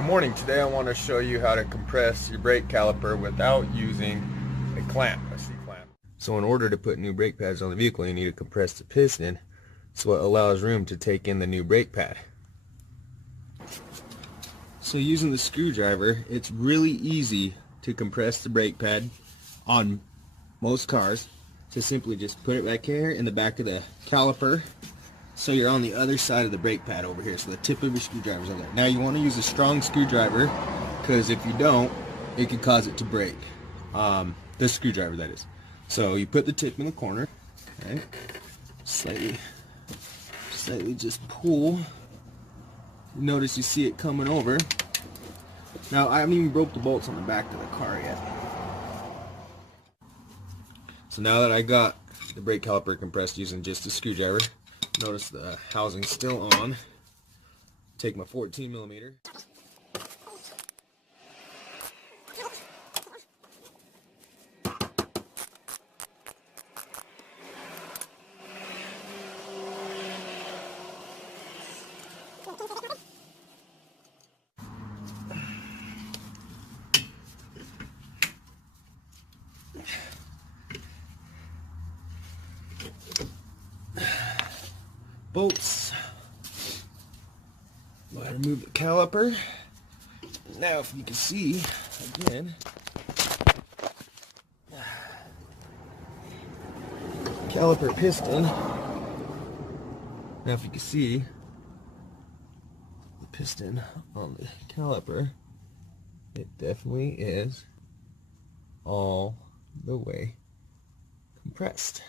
Good morning. Today I want to show you how to compress your brake caliper without using a clamp, a C-clamp. So in order to put new brake pads on the vehicle, you need to compress the piston so it allows room to take in the new brake pad. So using the screwdriver, it's really easy to compress the brake pad on most cars. So simply just put it back here in the back of the caliper. So you're on the other side of the brake pad over here, so the tip of your screwdriver's on there. Now you want to use a strong screwdriver, because if you don't, it could cause it to break. The screwdriver, that is. So you put the tip in the corner, okay? Slightly just pull. You notice you see it coming over. Now I haven't even broke the bolts on the back of the car yet. So now that I got the brake caliper compressed using just a screwdriver, notice the housing's still on. Take my 14mm. Bolts. Go ahead and move the caliper. Now if you can see, again, caliper piston. Now if you can see the piston on the caliper, it definitely is all the way compressed.